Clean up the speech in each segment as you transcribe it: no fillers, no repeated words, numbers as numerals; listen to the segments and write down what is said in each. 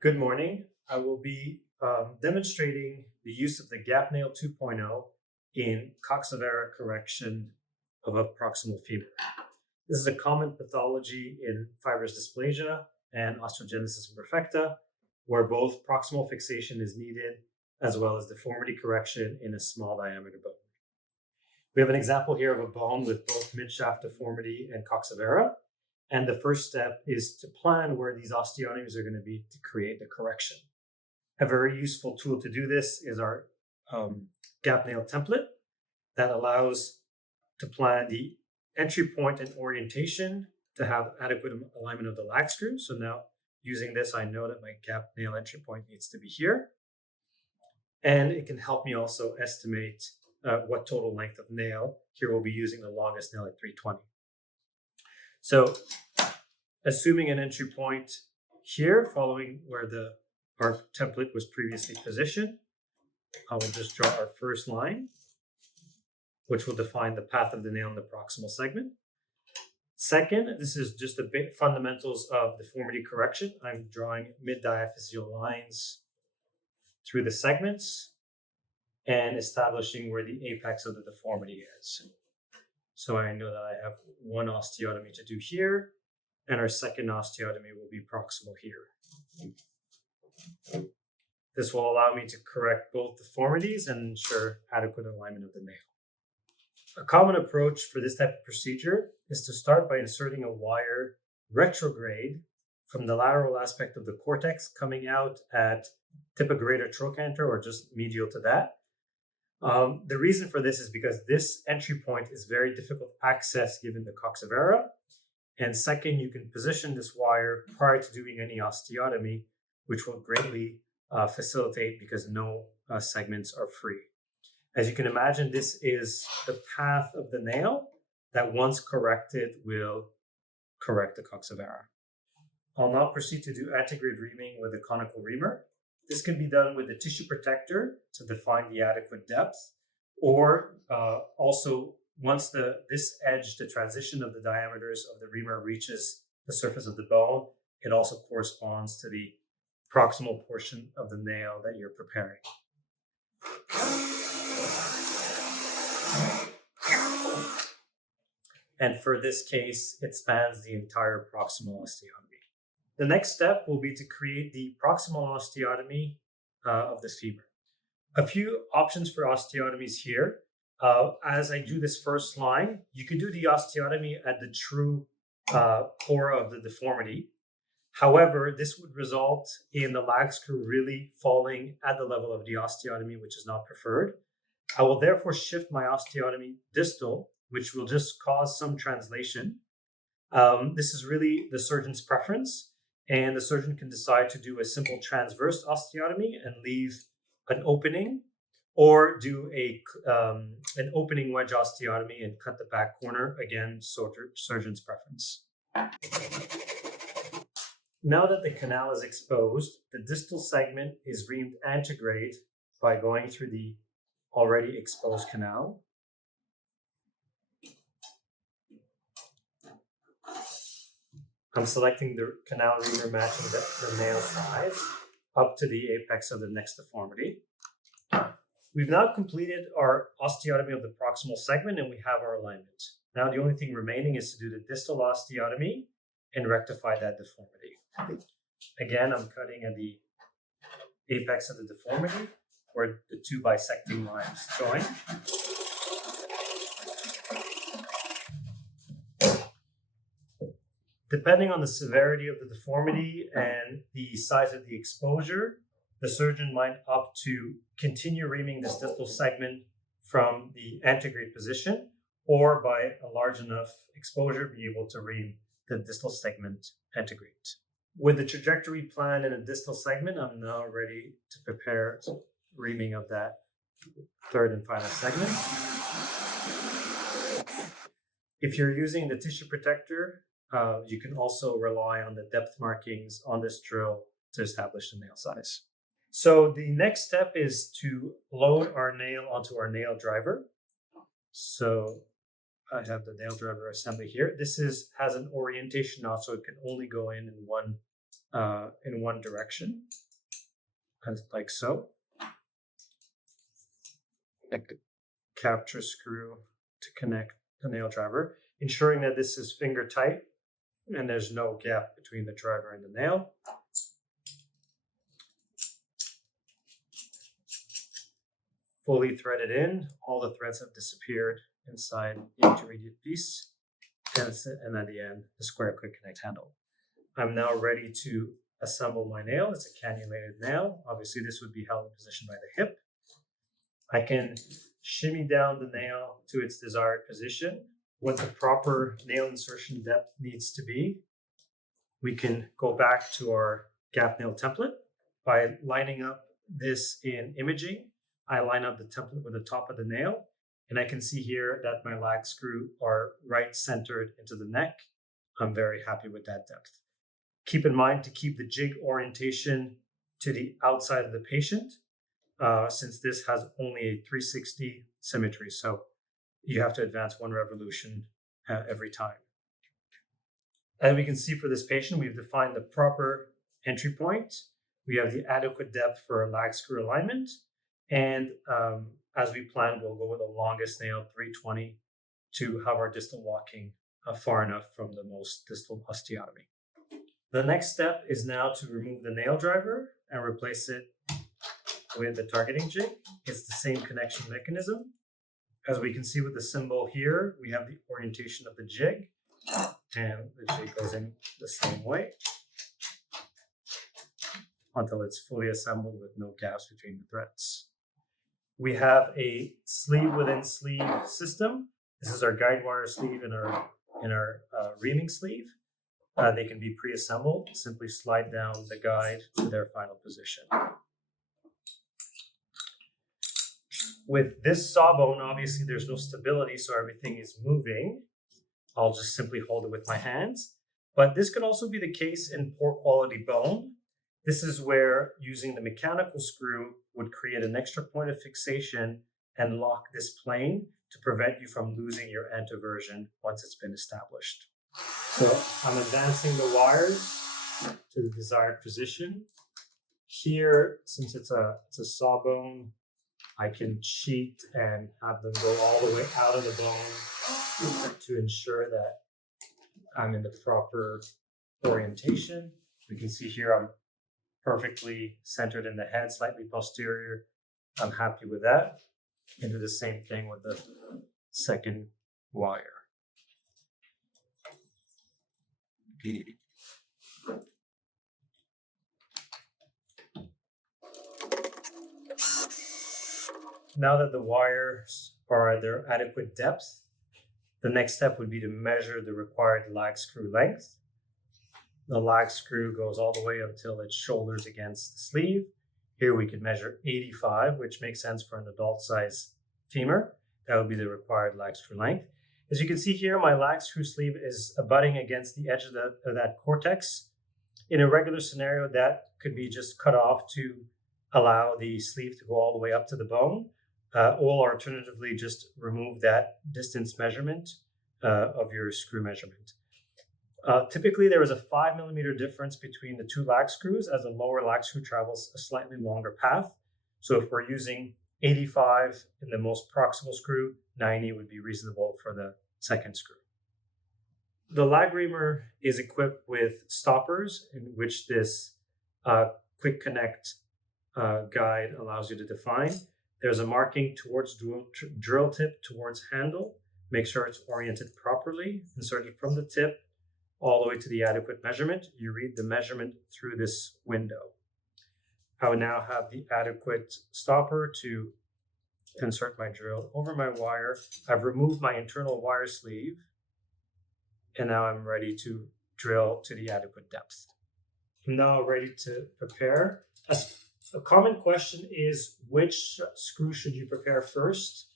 Good morning. I will be demonstrating the use of the gap nail 2.0 in coxavera correction of a proximal femur. This is a common pathology in fibrous dysplasia and osteogenesis imperfecta, where both proximal fixation is needed as well as deformity correction in a small diameter bone. We have an example here of a bone with both midshaft deformity and coxavera. And the first step is to plan where these osteotomies are going to be to create the correction. A very useful tool to do this is our gap nail template that allows to plan the entry point and orientation to have adequate alignment of the lag screw. So now using this, I know that my gap nail entry point needs to be here. And it can help me also estimate what total length of nail. Here we'll be using the longest nail at 320. So assuming an entry point here, following where our template was previously positioned, I will just draw our first line, which will define the path of the nail in the proximal segment. Second, this is just a bit fundamentals of deformity correction. I'm drawing mid-diaphyseal lines through the segments and establishing where the apex of the deformity is. So I know that I have one osteotomy to do here, and our second osteotomy will be proximal here. This will allow me to correct both deformities and ensure adequate alignment of the nail. A common approach for this type of procedure is to start by inserting a wire retrograde from the lateral aspect of the cortex coming out at tip of greater trochanter or just medial to that. The reason for this is because this entry point is very difficult to access given the coxavera. And second, you can position this wire prior to doing any osteotomy, which will greatly facilitate because no segments are free. As you can imagine, this is the path of the nail that once corrected will correct the coxavera. I'll now proceed to do antegrade reaming with a conical reamer. This can be done with a tissue protector to define the adequate depth, or also once this edge, the transition of the diameters of the reamer reaches the surface of the bone, it also corresponds to the proximal portion of the nail that you're preparing. And for this case, it spans the entire proximal osteotomy. The next step will be to create the proximal osteotomy of the femur. A few options for osteotomies here. As I do this first line, you can do the osteotomy at the true core of the deformity. However, this would result in the lag screw really falling at the level of the osteotomy, which is not preferred. I will therefore shift my osteotomy distal, which will just cause some translation. This is really the surgeon's preference, and the surgeon can decide to do a simple transverse osteotomy and leave an opening, or do an opening wedge osteotomy and cut the back corner. Again, surgeon's preference. Now that the canal is exposed, the distal segment is reamed antegrade by going through the already exposed canal. I'm selecting the canal reamer matching the nail size up to the apex of the next deformity. We've now completed our osteotomy of the proximal segment and we have our alignment. Now the only thing remaining is to do the distal osteotomy and rectify that deformity. Again, I'm cutting at the apex of the deformity where the two bisecting lines join. Depending on the severity of the deformity and the size of the exposure, the surgeon might opt to continue reaming this distal segment from the antegrade position, or by a large enough exposure, be able to ream the distal segment antegrade. With the trajectory planned in a distal segment, I'm now ready to prepare reaming of that third and final segment. If you're using the tissue protector, you can also rely on the depth markings on this drill to establish the nail size. So the next step is to load our nail onto our nail driver. So I have the nail driver assembly here. This has an orientation knot, so it can only go in one in one direction, like so. Like the capture screw to connect the nail driver, ensuring that this is finger tight and there's no gap between the driver and the nail. Fully threaded in, all the threads have disappeared inside the intermediate piece, and at the end, the square quick connect handle. I'm now ready to assemble my nail. It's a cannulated nail. Obviously, this would be held in position by the hip. I can shimmy down the nail to its desired position. What the proper nail insertion depth needs to be, we can go back to our gap nail template by lining up this in imaging. I line up the template with the top of the nail, and I can see here that my lag screw are right centered into the neck. I'm very happy with that depth. Keep in mind to keep the jig orientation to the outside of the patient, since this has only a 360 symmetry. So you have to advance one revolution every time. As we can see for this patient, we've defined the proper entry point. We have the adequate depth for lag screw alignment. And as we planned, we'll go with the longest nail, 320, to have our distal walking far enough from the most distal osteotomy. The next step is now to remove the nail driver and replace it with the targeting jig. It's the same connection mechanism. As we can see with the symbol here, we have the orientation of the jig, and the jig goes in the same way until it's fully assembled with no gaps between the threads. We have a sleeve within sleeve system. This is our guide wire sleeve and our reaming sleeve. They can be pre-assembled. Simply slide down the guide to their final position. With this sawbone, obviously there's no stability, so everything is moving. I'll just simply hold it with my hands. But this could also be the case in poor quality bone. This is where using the mechanical screw would create an extra point of fixation and lock this plane to prevent you from losing your anteversion once it's been established. So I'm advancing the wires to the desired position. Here, since it's a sawbone, I can cheat and have them go all the way out of the bone to ensure that I'm in the proper orientation. We can see here I'm perfectly centered in the head, slightly posterior. I'm happy with that. And do the same thing with the second wire. Now that the wires are at their adequate depth, the next step would be to measure the required lag screw length. The lag screw goes all the way until it shoulders against the sleeve. Here we can measure 85, which makes sense for an adult size femur. That would be the required lag screw length. As you can see here, my lag screw sleeve is abutting against the edge of that cortex. In a regular scenario, that could be just cut off to allow the sleeve to go all the way up to the bone, or alternatively just remove that distance measurement of your screw measurement. Typically, there is a 5 millimeter difference between the two lag screws, as the lower lag screw travels a slightly longer path. So if we're using 85 in the most proximal screw, 90 would be reasonable for the second screw. The lag reamer is equipped with stoppers, in which this quick connect guide allows you to define. There's a marking towards drill tip towards handle. Make sure it's oriented properly. Insert it from the tip all the way to the adequate measurement. You read the measurement through this window. I would now have the adequate stopper to insert my drill over my wire. I've removed my internal wire sleeve, and now I'm ready to drill to the adequate depth. I'm now ready to prepare. A common question is, which screw should you prepare first?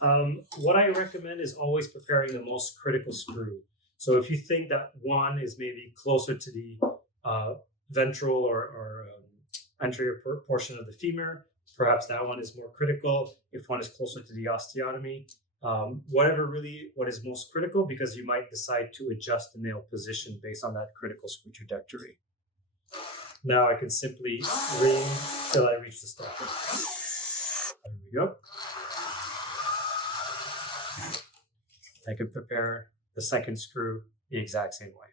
What I recommend is always preparing the most critical screw. So if you think that one is maybe closer to the ventral or anterior portion of the femur, perhaps that one is more critical. If one is closer to the osteotomy, what is most critical, because you might decide to adjust the nail position based on that critical screw trajectory. Now I can simply ring till I reach the stop. There we go. I can prepare the second screw the exact same way.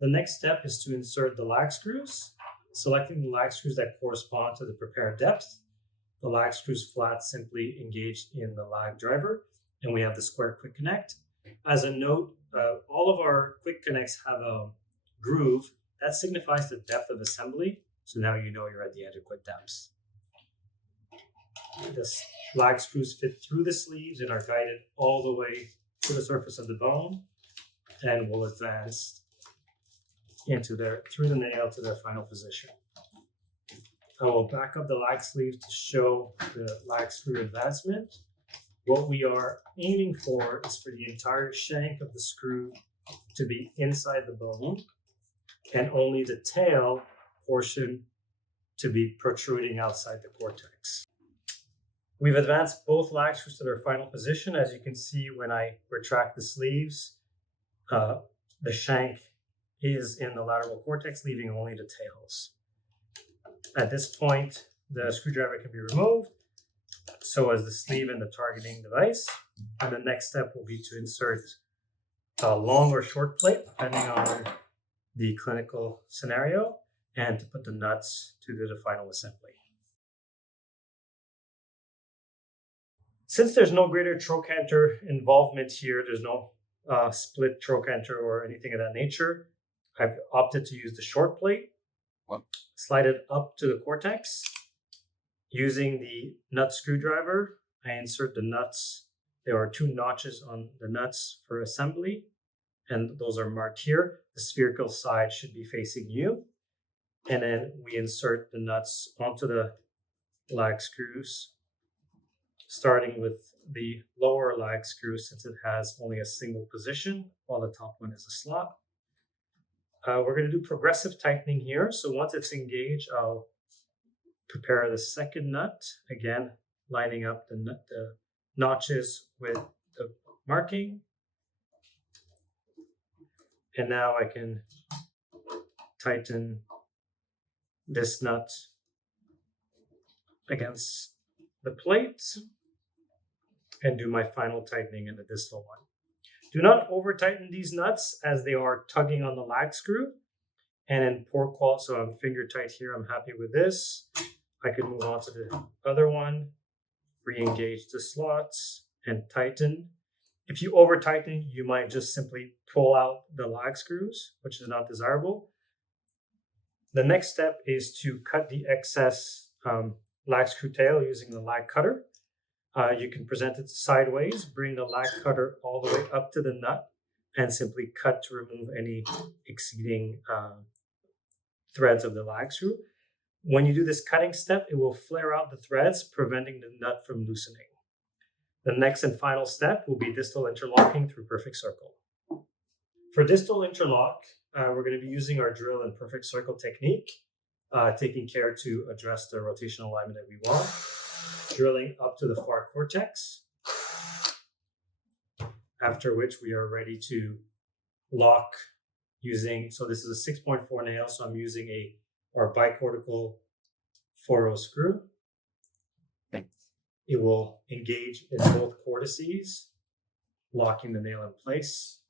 The next step is to insert the lag screws. Selecting the lag screws that correspond to the prepared depth. The lag screws flat simply engaged in the lag driver, and we have the square quick connect. As a note, all of our quick connects have a groove that signifies the depth of assembly. So now you know you're at the adequate depth. The lag screws fit through the sleeves and are guided all the way to the surface of the bone, and will advance through the nail to their final position. I will back up the lag sleeve to show the lag screw advancement. What we are aiming for is for the entire shank of the screw to be inside the bone, and only the tail portion to be protruding outside the cortex. We've advanced both lag screws to their final position. As you can see, when I retract the sleeves, the shank is in the lateral cortex, leaving only the tails. At this point, the screwdriver can be removed, so as the sleeve and the targeting device. And the next step will be to insert a long or short plate, depending on the clinical scenario, and to put the nuts to do the final assembly. Since there's no greater trochanter involvement here, there's no split trochanter or anything of that nature, I've opted to use the short plate. Slide it up to the cortex. Using the nut screwdriver, I insert the nuts. There are 2 notches on the nuts for assembly, and those are marked here. The spherical side should be facing you. And then we insert the nuts onto the lag screws, starting with the lower lag screw since it has only a single position, while the top one is a slot. We're going to do progressive tightening here. So once it's engaged, I'll prepare the second nut, again, lining up the notches with the marking. And now I can tighten this nut against the plate and do my final tightening in the distal one. Do not over tighten these nuts as they are tugging on the lag screw. And in poor quality, so I'm finger tight here, I'm happy with this. I can move on to the other one, re-engage the slots and tighten. If you over tighten, you might just simply pull out the lag screws, which is not desirable. The next step is to cut the excess lag screw tail using the lag cutter. You can present it sideways, bring the lag cutter all the way up to the nut, and simply cut to remove any exceeding threads of the lag screw. When you do this cutting step, it will flare out the threads, preventing the nut from loosening. The next and final step will be distal interlocking through perfect circle. For distal interlock, we're going to be using our drill and perfect circle technique, taking care to address the rotational alignment that we want. Drilling up to the far cortex, after which we are ready to lock using, so this is a 6.4 nail, so I'm using our bicortical 4-0 screw. It will engage in both cortices, locking the nail in place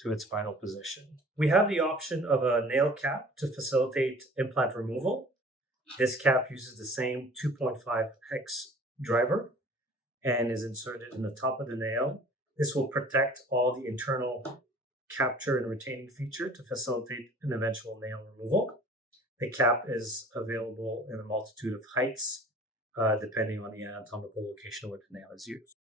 to its final position. We have the option of a nail cap to facilitate implant removal. This cap uses the same 2.5 hex driver and is inserted in the top of the nail. This will protect all the internal capture and retaining feature to facilitate an eventual nail removal. The cap is available in a multitude of heights, depending on the anatomical location where the nail is used.